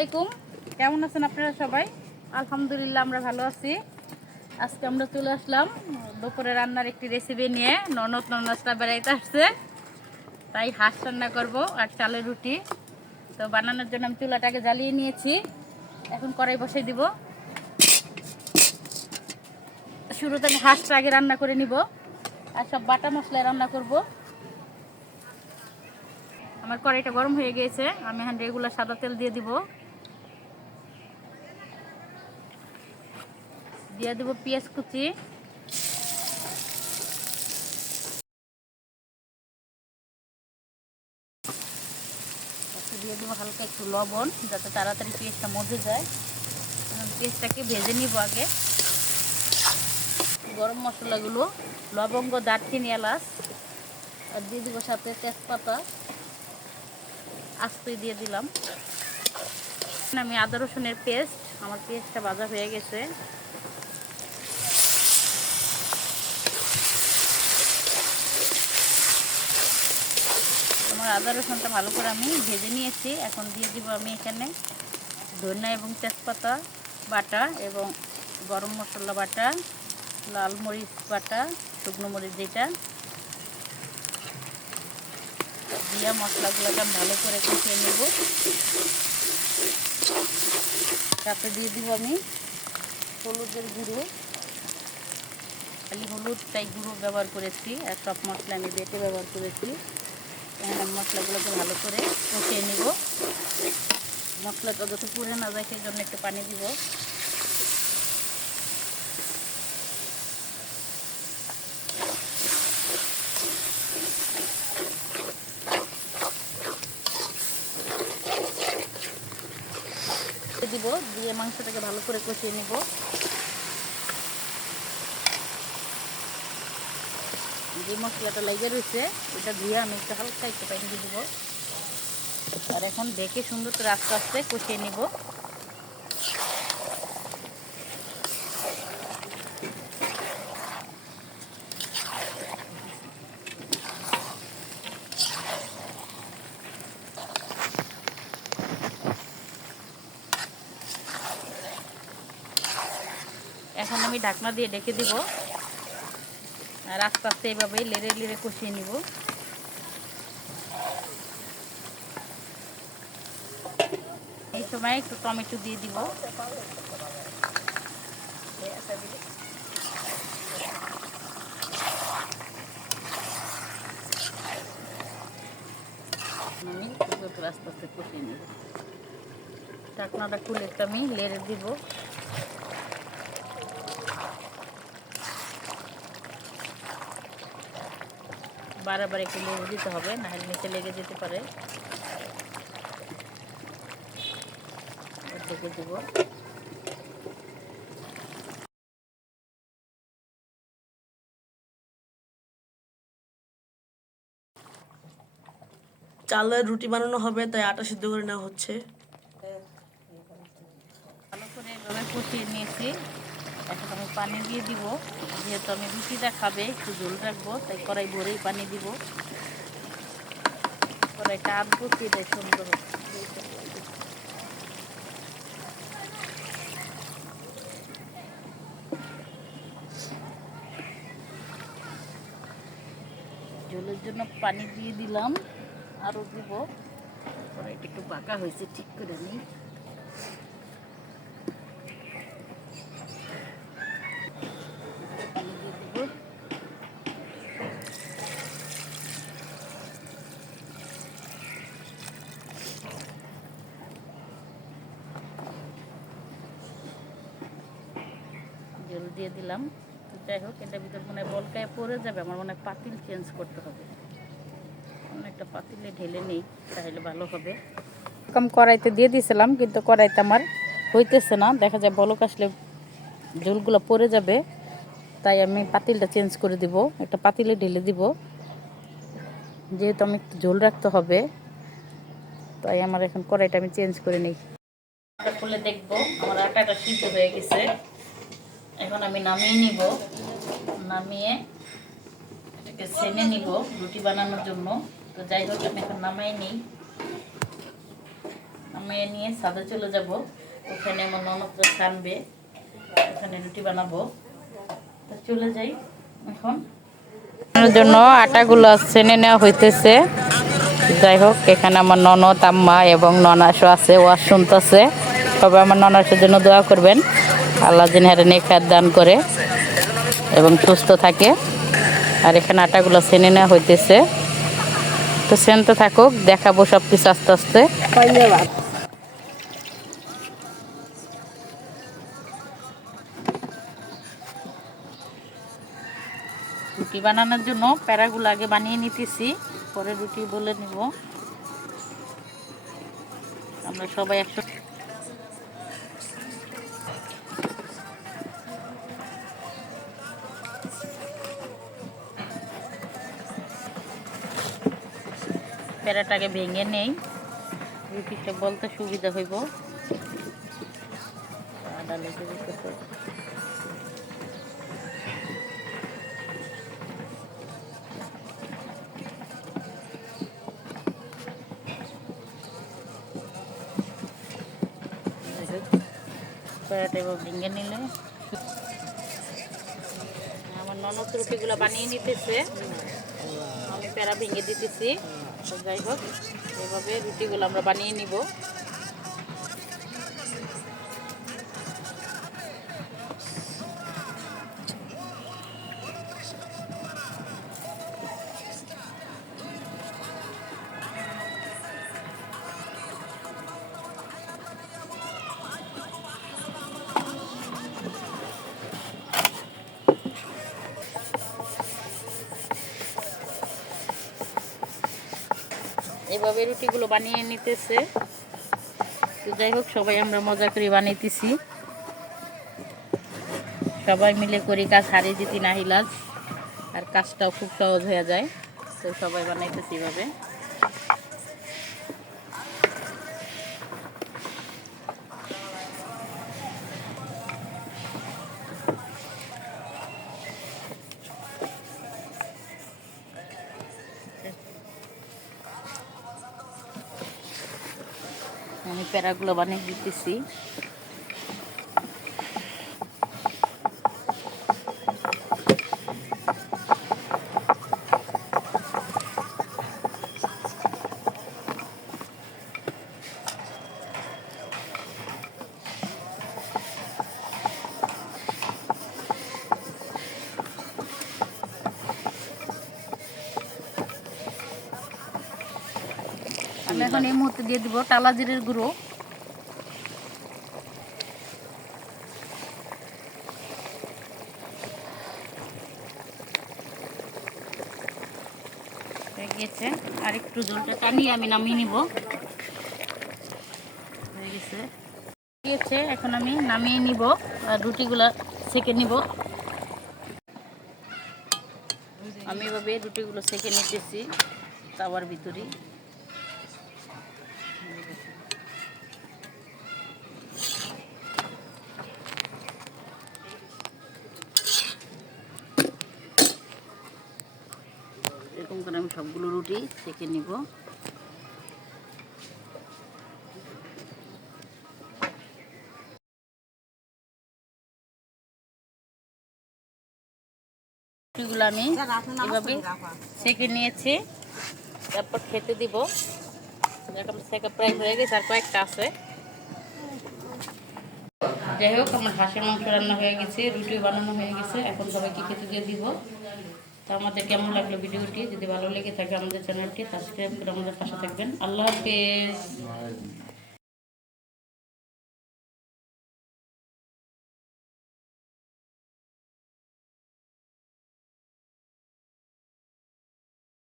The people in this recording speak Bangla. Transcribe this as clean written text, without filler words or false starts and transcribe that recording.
আলাইকুম, কেমন আছেন আপনারা সবাই? আলহামদুলিল্লাহ আমরা ভালো আছি। আজকে আমরা চলে আসলাম দুপুরে রান্নার একটি রেসিপি নিয়ে। ননদটা বেড়াইতে আসছে, তাই হাঁস রান্না করব আর চালের রুটি। তো বানানোর জন্য আমি চুলাটাকে জ্বালিয়ে নিয়েছি, এখন কড়াই বসিয়ে দিব। শুরুতে আমি হাঁসটা আগে রান্না করে নিব আর সব বাটা মশলায় রান্না করব। আমার কড়াইটা গরম হয়ে গিয়েছে, আমি এখন রেগুলার সাদা তেল দিয়ে দিব। দিয়ে দেব পেঁয়াজ কুচি, দিয়ে দেবো হালকা একটু লবণ যাতে তাড়াতাড়ি পেঁয়াজটা মধ্যে যায়। পেঁয়াজটাকে ভেজে নিব আগে। গরম মশলাগুলো লবঙ্গ, দারচিনি, এলাচ আর দিয়ে দিব সাথে তেজপাতা আস্তে দিয়ে দিলাম। আমি আদা রসুনের পেস্ট, আমার পেস্টটা ভাজা হয়ে গেছে। আমার আদা রসুনটা ভালো করে আমি ভেজে নিয়েছি। এখন দিয়ে দিব আমি এখানে ধনিয়া এবং তেজপাতা বাটা এবং গরম মশলা বাটা, লাল মরিচ বাটা, শুকনো মরিচ যেটা দিয়ে মশলাগুলোকে ভালো করে কষিয়ে নেব। তাতে দিয়ে দিব আমি হলুদের গুঁড়ো, খালি হলুদটাই গুঁড়ো ব্যবহার করেছি আর সব মশলা আমি বেটে ব্যবহার করেছি। এখানে মশলাগুলোকে ভালো করে কষিয়ে নেব। মশলাটা যত পুড়ে না যায় সেই জন্য একটু পানি দিব। দিব দিয়ে মাংসটাকে ভালো করে কষিয়ে নেব। যে মশলাটা লেগে রয়েছে ওটা দিয়ে আমি একটু হালকা একটু পানি দিয়ে দিব। আর এখন দেখে সুন্দর করে আস্তে আস্তে কষিয়ে নেব। এখন আমি ঢাকনা দিয়ে ঢেকে দিব আর আস্তে আস্তে এইভাবেই লেড়ে লেড়ে কষিয়ে নিব। এই সময় একটু টমেটো দিয়ে দিব। আমি আস্তে আস্তে কষিয়ে নিব। ঢাকনাটা খুলে একটু আমি লেড়ে দিব। বারবার একটু লেগে দিতে হবে, নাহলে নিচে লেগে যেতে পারে। ঢেকে দিব। চালের রুটি বানানো হবে, তাই আটা সিদ্ধ করে নেওয়া হচ্ছে। ভালো করে এভাবে কষিয়ে নিয়েছি। এখন আমি পানি দিয়ে দিব, যেহেতু আমি রুটিটা খাবে একটু ঝোল রাখবো তাই কড়াই ভরেই পানি দিব। কড়াইটা আধ কষিয়ে দেয় সুন্দর। ঝোলের জন্য পানি দিয়ে দিলাম, আরও দিব। কড়াইটা একটু পাকা হয়েছে, ঠিক করে নিই। পানি দিয়ে দিব। ঝোল দিয়ে দিলাম। যাই হোক, এটার ভিতর মনে হয় বলকায় পড়ে যাবে। আমার মনে হয় পাতিল চেঞ্জ করতে হবে। অনেকটা পাতিলে ঢেলে নেই, তাহলে ভালো হবে। এরকম কড়াইতে দিয়ে দিয়েছিলাম, কিন্তু কড়াইতে আমার হইতেছে না। দেখা যায় বলক আসলে ঝোলগুলো পড়ে যাবে, তাই আমি পাতিলটা চেঞ্জ করে দিব। একটা পাতিলে ঢেলে দিব, যেহেতু আমি একটু ঝোল রাখতে হবে, তাই আমার এখন কড়াইটা আমি চেঞ্জ করে নিই। খুলে দেখবো আমার আটাটা সিদ্ধ হয়ে গেছে। এখন আমি নামিয়ে নিব। নামিয়ে এটাকে ছেনে নিব রুটি বানানোর জন্য। তো যাই হোক, আমি এখন নামাই নিই। আমি এ নিয়ে ছাদে চলে যাব, ওখানে আমার ননদরা ছানবে, ওখানে রুটি বানাবো। তো চলে যাই এখন। জন্য আটাগুলো ছেনে নেওয়া হইতেছে। যাই হোক, এখানে আমার ননদ, আম্মা এবং ননাসও আছে, ওয়াজ শুনতেছে। সবাই আমার ননাসের জন্য দোয়া করবেন, আল্লাহ যেন হারে নেখাত দান করে এবং সুস্থ থাকে। আর এখানে আটাগুলো ছেনে নেওয়া হইতেছে। তো সেনতে থাকুক, দেখাবো সব কিছু আস্তে আস্তে। রুটি বানানোর জন্য প্যারাগুলো আগে বানিয়ে নিতেছি, পরে রুটি বলে নিব। আমরা সবাই একসাথে প্যারাটাকে ভেঙে নেই, রুটিটা বলতে সুবিধা হইব। প্যারাটা এবার ভেঙে নিলে আমার ননদ রুটিগুলো বানিয়ে নিতেছে, আমি প্যারা ভেঙে দিতেছি। তো যাই হোক, এভাবে রুটিগুলো আমরা বানিয়ে নিব। এভাবে রুটিগুলো বানিয়ে নিতেছে। তো যাই হোক, সবাই আমরা মজা করে বানাইতেছি, সবাই মিলে করি কাজ, হারিয়ে যেতে না হিলাজ, আর কাজটাও খুব সহজ হয়ে যায়। তো সবাই বানাইতেছি এভাবে। আমি প্যারাগুলো বানিয়ে দিতেছি। আমি এখন এই মুহূর্তে দিয়ে দিব টালা জিরের গুঁড়ো। হয়ে গেছে, আর একটু জলটা টানিয়ে আমি নামিয়ে নিব। হয়ে গেছে, এখন আমি নামিয়ে নিব আর রুটিগুলা সেঁকে নিব। আমি এভাবে রুটিগুলো সেঁকে নিতেছি তাওয়ার ভিতরে। এরকম করে আমি সবগুলো রুটি সেঁকে নিব। রুটিগুলো আমি এভাবে সেঁকে নিয়েছি, তারপর খেতে দিব। এরকম সেঁকে প্রায় হয়ে গেছে, আর কয়েকটা আছে। যাই হোক, আমার হাঁসের মাংস রান্না হয়ে গেছে, রুটি বানানো হয়ে গেছে, এখন সবাইকে খেতে দিয়ে দিব। তো আমাদের কেমন লাগলো ভিডিওটি? যদি ভালো লেগে থাকে আমাদের চ্যানেলটি সাবস্ক্রাইব করে আমাদের পাশে থাকবেন। আল্লাহ হাফেজ।